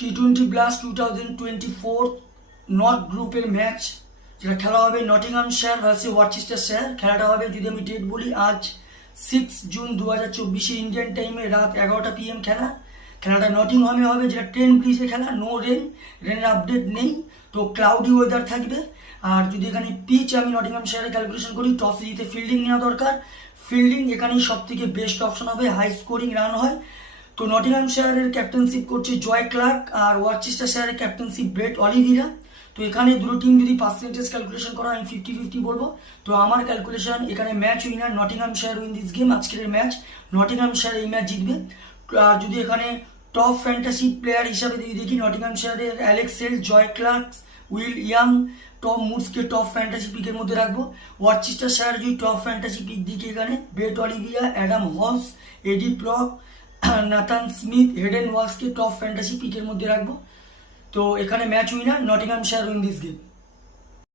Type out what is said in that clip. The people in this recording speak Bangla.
টি20 ব্লাস্ট 2024 নর্থ গ্রুপের ম্যাচ, যেটা খেলা হবে নটিংহামশায়ার ভার্সেস ওয়ারচেস্টারশায়ার। খেলাটা হবে, যদি আমি ডেট বলি, আজ 6 জুন 2024 ইন্ডিয়ান টাইমে রাত 11টা PM খেলাটা নটিংহামে হবে, যেটা ট্রেন ব্রিজে খেলা। নো রেনের আপডেট নেই, তো ক্লাউডি ওয়েদার থাকবে। আর যদি এখানে পিচ আমি নটিংহামশায়ারে ক্যালকুলেশন করি, টসে জিতে ফিল্ডিং নেওয়া দরকার। ফিল্ডিং এখানেই সব থেকে বেস্ট অপশন হবে, হাই স্কোরিং রান হয়। তো নটিংহামশায়ারের ক্যাপ্টেনশিপ করছে জয় ক্লার্ক, আর ওয়ারচেস্টারশায়ারের ক্যাপ্টেনশিপ ব্রেট অলিভিরা। তো এখানে দুটো টিম যদি পার্সেন্টেজ ক্যালকুলেশন করা, আমি 50-50 বলবো। তো আমার ক্যালকুলেশন এখানে match winner Nottinghamshire win this game. আজকের ম্যাচ নটিংহামশায়ার এই ম্যাচ জিতবে। আর যদি এখানে টপ ফ্যান্টাসি প্লেয়ার হিসাবে যদি দেখি, নটিংহামশায়ারের Alex Hales, Joe Clarke, Will Young, Tom মুডসকে টপ ফ্যান্টাসি পিকের মধ্যে রাখবো। ওয়ারচেস্টারশায়ার যদি টপ ফ্যান্টাসি পিক দিকে, এখানে Brett Oliveira, Adam Hose, Eddie Pollock, Nathan Smith, Hayden ওয়ালসকে টপ ফ্যান্টাসি পিকের মধ্যে রাখবো। তো এখানে match winner Nottinghamshire win this game.